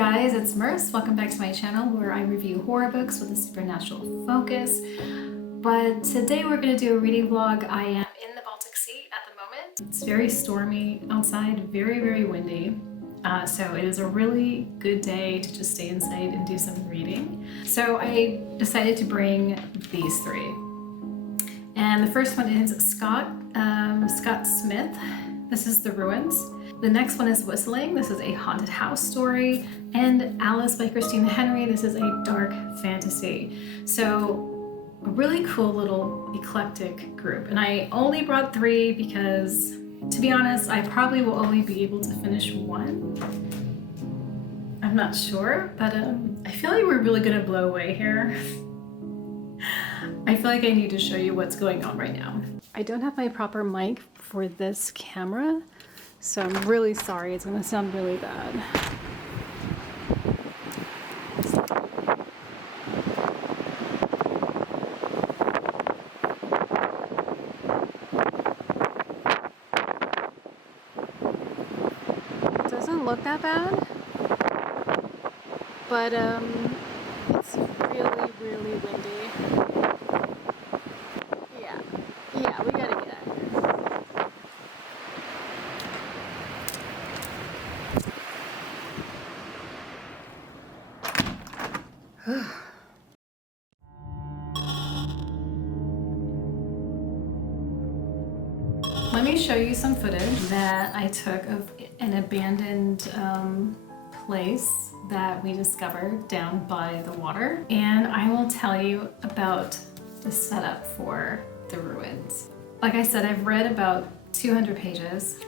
guys, it's Merce. Welcome back to my channel where I review horror books with a supernatural focus. But today we're going to do a reading vlog. I am in the Baltic Sea at the moment. It's very stormy outside, very windy. So it is a really good day to just stay inside and do some reading. So I decided to bring these three. And the first one is Scott Smith. This is The Ruins. The next one is Whistling. This is a haunted house story. And Alice by Christina Henry. This is a dark fantasy. So a really cool little eclectic group. And I only brought three because, to be honest, I probably will only be able to finish one. I'm not sure, but I feel like we're really gonna blow away here. I feel like I need to show you what's going on right now. I don't have my proper mic for this camera, so I'm really sorry. It's gonna sound really bad. It doesn't look that bad, but it's really windy. Yeah, we gotta get out of here. Let me show you some footage that I took of an abandoned place that we discovered down by the water, and I will tell you about the setup for The Ruins. Like I said, I've read about 200 pages.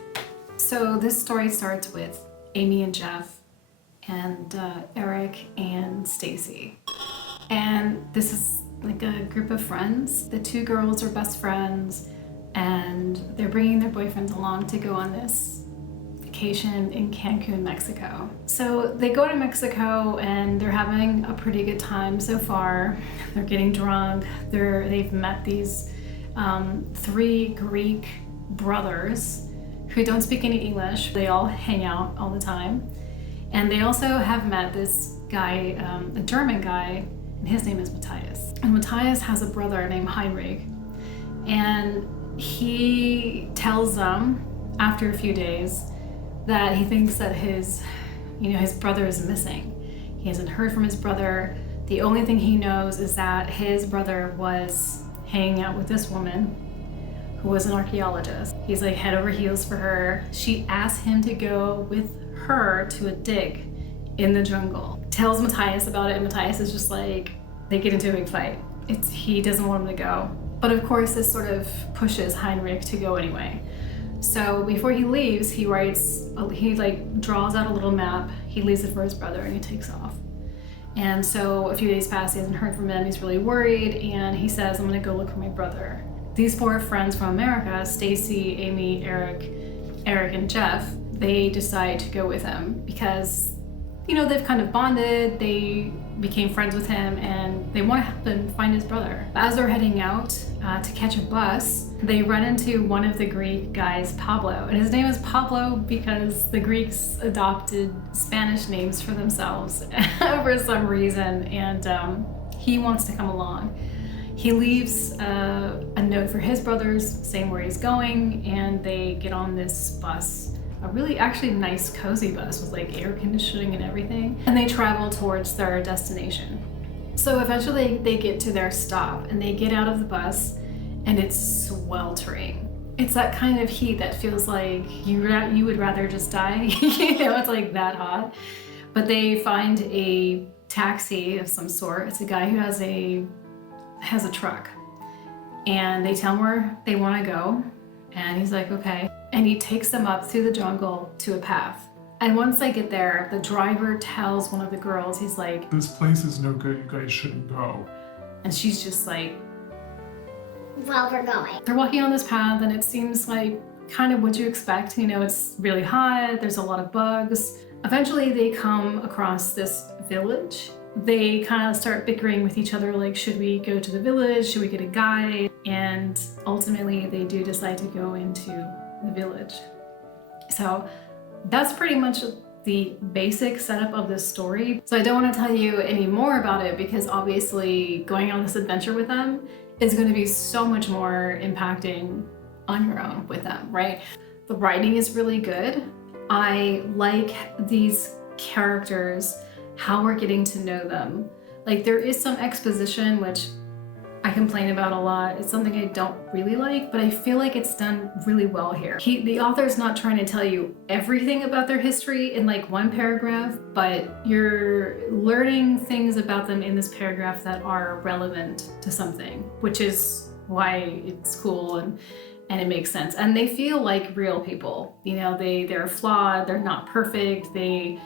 So this story starts with Amy and Jeff and Eric and Stacy. And this is like a group of friends. The two girls are best friends and they're bringing their boyfriends along to go on this vacation in Cancun, Mexico. So they go to Mexico and they're having a pretty good time so far. They're getting drunk. They've met these three Greek brothers who don't speak any English. They all hang out all the time. And they also have met this guy, a German guy, and his name is Matthias. And Matthias has a brother named Heinrich. And he tells them after a few days that he thinks that his brother is missing. He hasn't heard from his brother. The only thing he knows is that his brother was hanging out with this woman who was an archaeologist. He's like head over heels for her. She asked him to go with her to a dig in the jungle. Tells Matthias about it, and Matthias is just like, they get into a big fight. He doesn't want him to go. But of course this sort of pushes Heinrich to go anyway. So before he leaves, he draws out a little map. He leaves it for his brother and he takes off. And so a few days pass, he hasn't heard from him, he's really worried, and he says, I'm gonna go look for my brother. These four friends from America, Stacy, Amy, Eric, and Jeff, they decide to go with him because, they've kind of bonded, they became friends with him, and they want to help him find his brother. As they're heading out to catch a bus, they run into one of the Greek guys, Pablo. And his name is Pablo because the Greeks adopted Spanish names for themselves for some reason, and he wants to come along. He leaves a note for his brothers saying where he's going, and they get on this bus. A really actually nice cozy bus with like air conditioning and everything. And they travel towards their destination. So eventually they get to their stop and they get out of the bus and it's sweltering. It's that kind of heat that feels like you would rather just die. It's like that hot. But they find a taxi of some sort. It's a guy who has a truck. And they tell him where they want to go. And he's like, okay. And he takes them up through the jungle to a path. And once they get there, the driver tells one of the girls, he's like, this place is no good, you guys shouldn't go. And she's just like, well, we're going. They're walking on this path and it seems like kind of what you expect. It's really hot, there's a lot of bugs. Eventually they come across this village. They kind of start bickering with each other, like, should we go to the village? Should we get a guide? And ultimately they do decide to go into the village. So that's pretty much the basic setup of this story. So I don't want to tell you any more about it because obviously going on this adventure with them is going to be so much more impacting on your own with them, right? The writing is really good. I like these characters, how we're getting to know them. Like there is some exposition, which I complain about a lot. It's something I don't really like, but I feel like it's done really well here. The author's not trying to tell you everything about their history in like one paragraph, but you're learning things about them in this paragraph that are relevant to something, which is why it's cool and it makes sense. And they feel like real people. You know, they're flawed, they're not perfect, they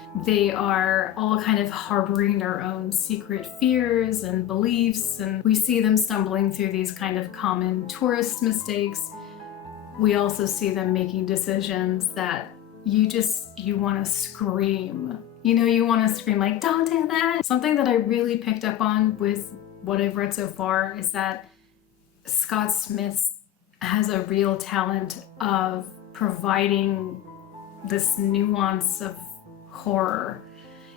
are all kind of harboring their own secret fears and beliefs, and we see them stumbling through these kind of common tourist mistakes. We also see them making decisions that you want to scream. You know, you want to scream like, don't do that. Something that I really picked up on with what I've read so far is that Scott Smith has a real talent of providing this nuance of horror.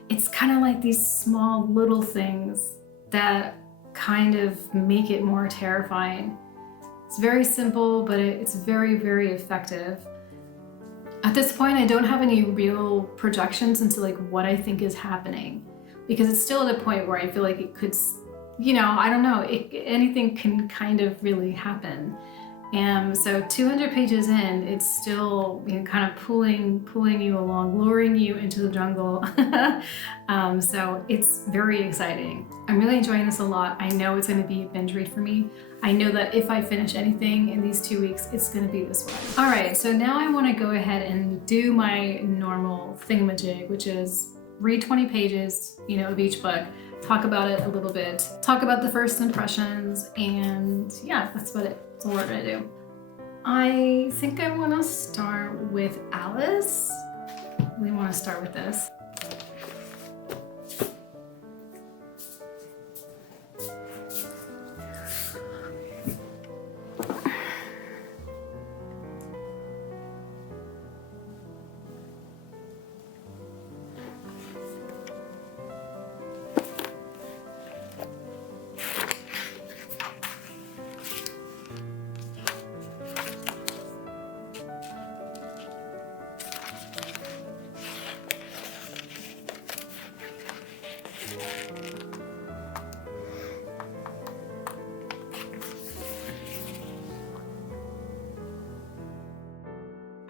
It's kind of like these small little things that kind of make it more terrifying. It's very simple, but it's very, very effective. At this point, I don't have any real projections into like what I think is happening, because it's still at a point where I feel like it could, you know, I don't know, anything can kind of really happen. And so 200 pages in, it's still, you know, kind of pulling you along, luring you into the jungle. So it's very exciting. I'm really enjoying this a lot. I know it's going to be a binge read for me. I know that if I finish anything in these 2 weeks, it's going to be this one. All right, so now I want to go ahead and do my normal thingamajig, which is read 20 pages, you know, of each book, talk about it a little bit, talk about the first impressions, and yeah, that's about it. That's all we're gonna do. I think I want to start with Alice. We want to start with this.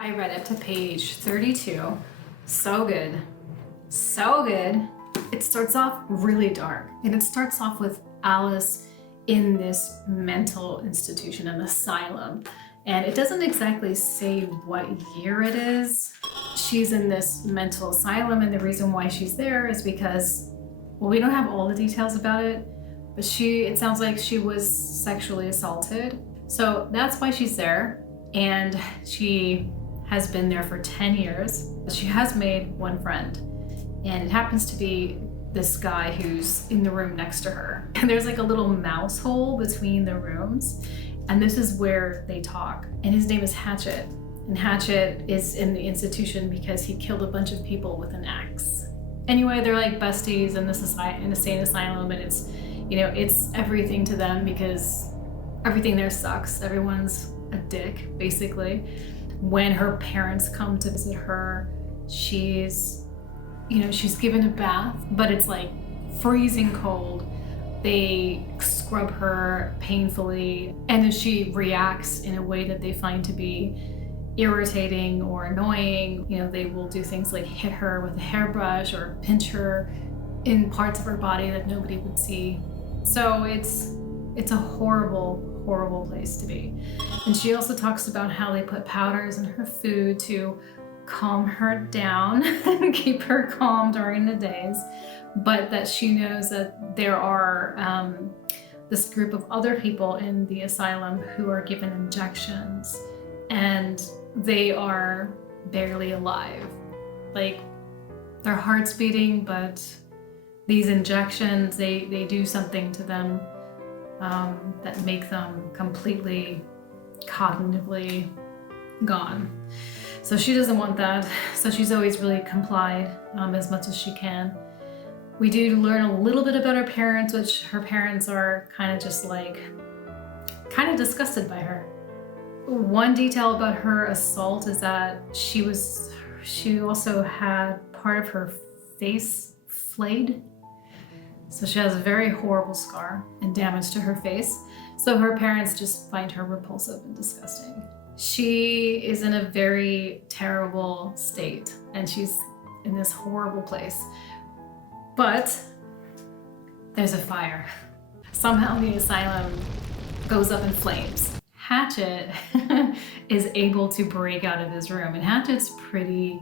I read up to page 32. So good. So good. It starts off really dark, and it starts off with Alice in this mental institution, an asylum. And it doesn't exactly say what year it is. She's in this mental asylum, and the reason why she's there is because, well, we don't have all the details about it, but it sounds like she was sexually assaulted. So that's why she's there, and she has been there for 10 years. She has made one friend, and it happens to be this guy who's in the room next to her. And there's like a little mouse hole between the rooms, and this is where they talk. And his name is Hatchet. And Hatchet is in the institution because he killed a bunch of people with an axe. Anyway, they're like besties in this insane asylum, and it's, you know, it's everything to them because everything there sucks. Everyone's a dick, basically. When her parents come to visit her, she's given a bath, but it's like freezing cold. They scrub her painfully, and if she reacts in a way that they find to be irritating or annoying, you know, they will do things like hit her with a hairbrush or pinch her in parts of her body that nobody would see. So it's a horrible place to be. And she also talks about how they put powders in her food to calm her down and keep her calm during the days, but that she knows that there are this group of other people in the asylum who are given injections, and they are barely alive. Like, their heart's beating, but these injections, they do something to them that make them completely cognitively gone. So she doesn't want that. So she's always really complied as much as she can. We do learn a little bit about her parents, which her parents are kind of just like, kind of disgusted by her. One detail about her assault is that she also had part of her face flayed. So she has a very horrible scar and damage to her face. So her parents just find her repulsive and disgusting. She is in a very terrible state and she's in this horrible place. But there's a fire. Somehow the asylum goes up in flames. Hatchet is able to break out of his room, and Hatchet's pretty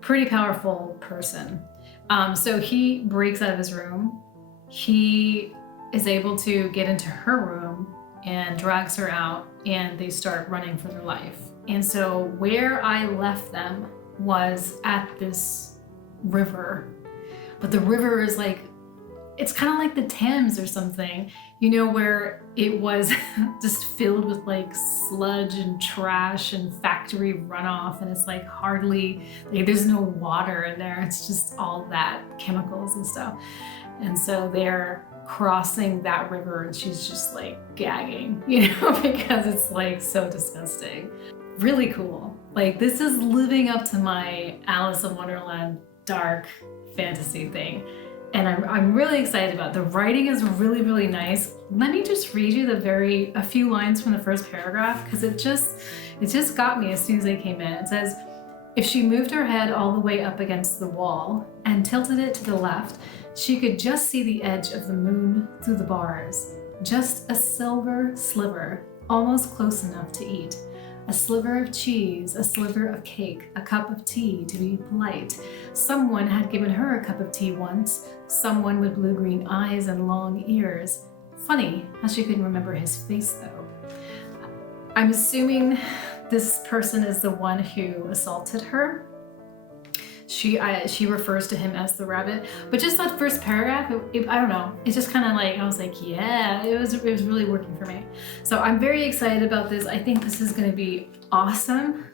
powerful person. So he breaks out of his room. He is able to get into her room and drags her out, and they start running for their life. And so where I left them was at this river. But the river is like, it's kind of like the Thames or something, you know, where it was just filled with like sludge and trash and factory runoff, and it's like hardly, like there's no water in there. It's just all that chemicals and stuff. And so they're crossing that river and she's just like gagging, you know, because it's like so disgusting. Really cool. Like this is living up to my Alice in Wonderland dark fantasy thing. And I'm really excited about it. The writing is really nice. Let me just read you a few lines from the first paragraph, because it just got me as soon as they came in. It says, if she moved her head all the way up against the wall and tilted it to the left, she could just see the edge of the moon through the bars. Just a silver sliver, almost close enough to eat. A sliver of cheese, a sliver of cake, a cup of tea, to be polite. Someone had given her a cup of tea once, someone with blue-green eyes and long ears. Funny how she couldn't remember his face, though. I'm assuming this person is the one who assaulted her. She refers to him as the rabbit, but just that first paragraph, I don't know, it's just kind of like, I was like, yeah, it was really working for me. So I'm very excited about this. I think this is going to be awesome.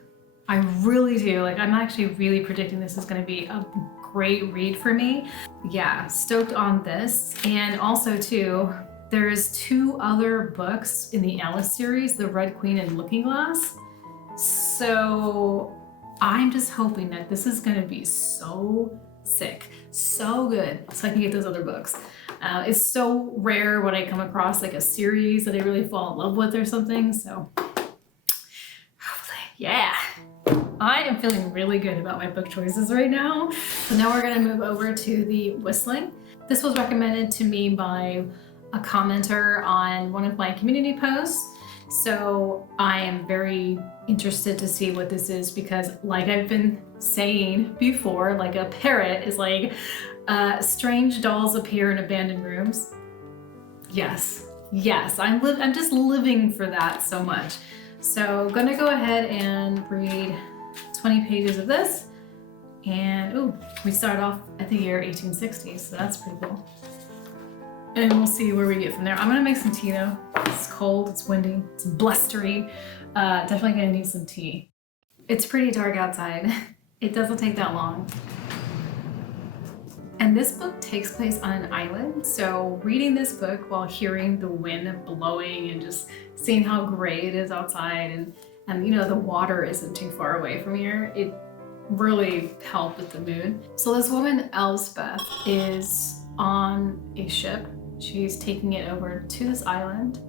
I really do. Like, I'm actually really predicting this is going to be a great read for me. Yeah, stoked on this. And also too, there's 2 other books in the Alice series, The Red Queen and Looking Glass. So I'm just hoping that this is gonna be so sick, so good, so I can get those other books. It's so rare when I come across like a series that I really fall in love with or something, so hopefully, yeah. I am feeling really good about my book choices right now. So now we're gonna move over to The Whistling. This was recommended to me by a commenter on one of my community posts. So I am very interested to see what this is, because like I've been saying before, like a parrot is like, strange dolls appear in abandoned rooms. Yes, I'm just living for that so much. So I'm gonna go ahead and read 20 pages of this. And we start off at the year 1860, so that's pretty cool. And we'll see where we get from there. I'm gonna make some tea though. It's cold, it's windy, it's blustery. Definitely gonna need some tea. It's pretty dark outside. It doesn't take that long. And this book takes place on an island. So reading this book while hearing the wind blowing and just seeing how gray it is outside, and you know, the water isn't too far away from here, it really helped with the mood. So this woman, Elspeth, is on a ship. She's taking it over to this island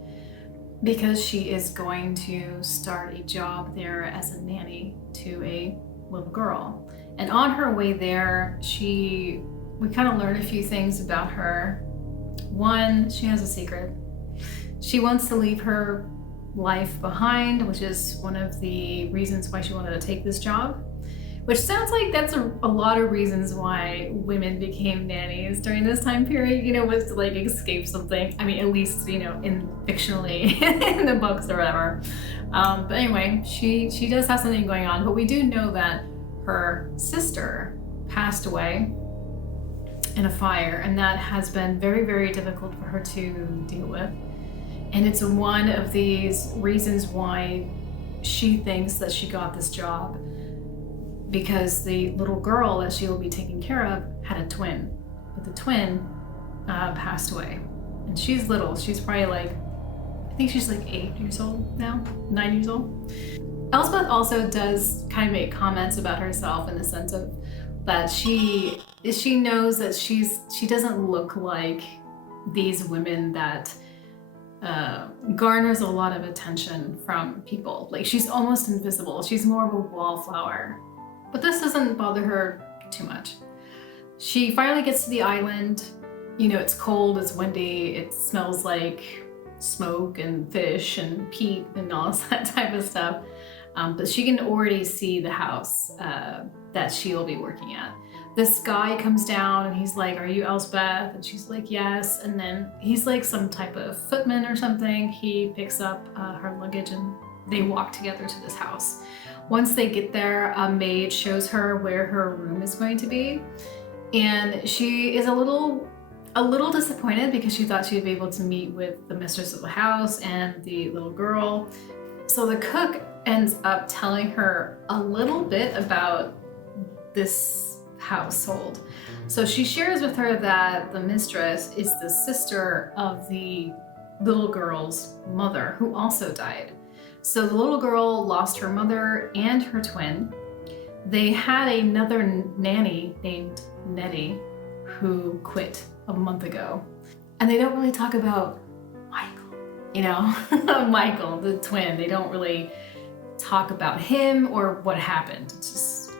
because she is going to start a job there as a nanny to a little girl. And on her way there, we kind of learn a few things about her. One, she has a secret. She wants to leave her life behind, which is one of the reasons why she wanted to take this job. Which sounds like that's a lot of reasons why women became nannies during this time period, you know, was to like escape something. I mean, at least, you know, fictionally in the books or whatever. But anyway, she does have something going on, but we do know that her sister passed away in a fire, and that has been very, very difficult for her to deal with. And it's one of these reasons why she thinks that she got this job. because the little girl that she will be taking care of had a twin, but the twin passed away. And she's little. She's probably like, I think she's like 8 years old now, 9 years old. Elspeth also does kind of make comments about herself in the sense of that she knows that she doesn't look like these women that garners a lot of attention from people. Like, she's almost invisible. She's more of a wallflower. But this doesn't bother her too much. She finally gets to the island. You know, it's cold, it's windy, it smells like smoke and fish and peat and all that type of stuff. But she can already see the house that she will be working at. This guy comes down and he's like, "Are you Elspeth?" And she's like, "Yes." And then he's like some type of footman or something. He picks up her luggage and they walk together to this house. Once they get there, a maid shows her where her room is going to be. And she is a little disappointed because she thought she'd be able to meet with the mistress of the house and the little girl. So the cook ends up telling her a little bit about this household. So she shares with her that the mistress is the sister of the little girl's mother, who also died. So the little girl lost her mother and her twin. They had another nanny named Nettie who quit a month ago. And they don't really talk about Michael, you know, Michael, the twin. They don't really talk about him or what happened. It's just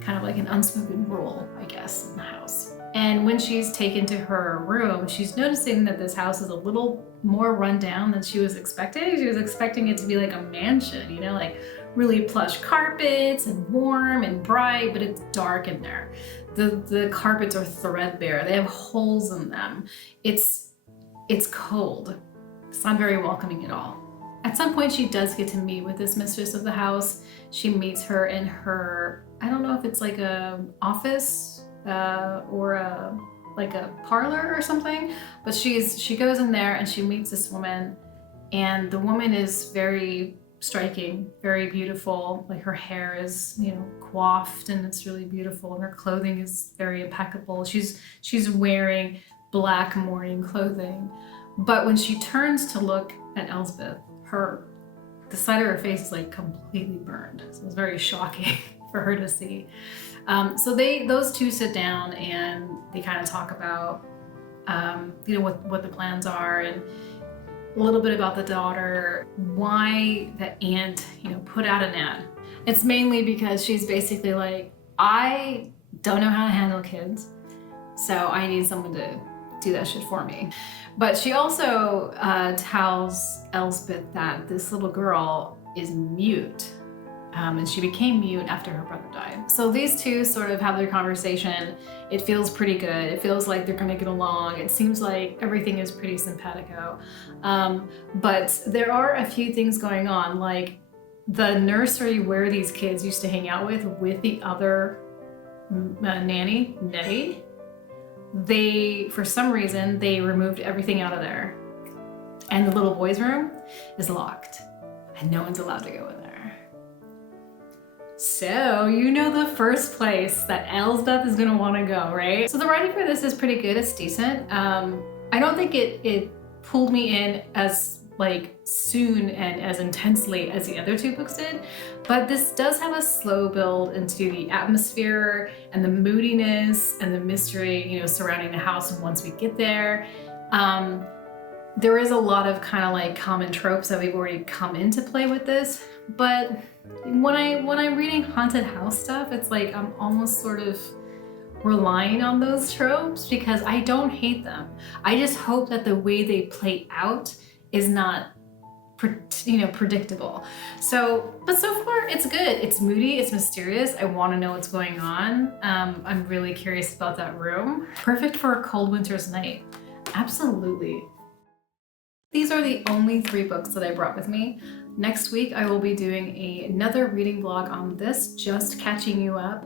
kind of like an unspoken rule, I guess, in the house. And when she's taken to her room, she's noticing that this house is a little more run down than she was expecting. She was expecting it to be like a mansion, you know, like really plush carpets and warm and bright, but it's dark in there. The carpets are threadbare. They have holes in them. It's cold. It's not very welcoming at all. At some point, she does get to meet with this mistress of the house. She meets her in her, I don't know if it's like a office or like a parlor or something, but she goes in there and she meets this woman, and the woman is very striking, very beautiful. Like, her hair is, you know, coiffed and it's really beautiful, and her clothing is very impeccable. She's wearing black mourning clothing. But when she turns to look at Elspeth, the side of her face is like completely burned. So it was very shocking for her to see. So those two sit down and they kind of talk about, you know, what the plans are, and a little bit about the daughter, why the aunt, you know, put out an ad. It's mainly because she's basically like, I don't know how to handle kids, so I need someone to do that shit for me. But she also tells Elspeth that this little girl is mute. And she became mute after her brother died. So these two sort of have their conversation. It feels pretty good. It feels like they're gonna get along. It seems like everything is pretty simpatico. But there are a few things going on, like the nursery where these kids used to hang out with the other nanny, Nettie, for some reason, they removed everything out of there. And the little boy's room is locked and no one's allowed to go in there. So you know the first place that Elspeth is gonna wanna go, right? So the writing for this is pretty good, it's decent. I don't think it pulled me in as like soon and as intensely as the other two books did, but this does have a slow build into the atmosphere and the moodiness and the mystery, you know, surrounding the house once we get there. There is a lot of kind of like common tropes that we've already come into play with this, but when I'm reading haunted house stuff, it's like I'm almost sort of relying on those tropes because I don't hate them. I just hope that the way they play out is not, you know, predictable. So, but so far it's good. It's moody, it's mysterious. I want to know what's going on. I'm really curious about that room. Perfect for a cold winter's night. Absolutely. These are the only 3 books that I brought with me. Next week, I will be doing another reading vlog on this, just catching you up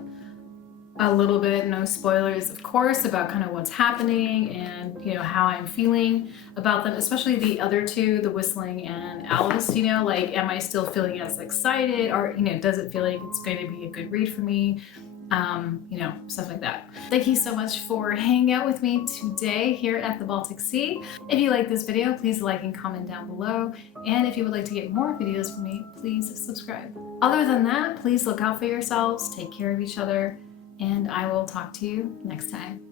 a little bit, no spoilers, of course, about kind of what's happening and, you know, how I'm feeling about them, especially the other two, the Whistling and Alice, you know, like, am I still feeling as excited, or, you know, does it feel like it's going to be a good read for me? You know, stuff like that. Thank you so much for hanging out with me today here at the Baltic Sea. If you like this video, please like and comment down below. And if you would like to get more videos from me, please subscribe. Other than that, please look out for yourselves, take care of each other, and I will talk to you next time.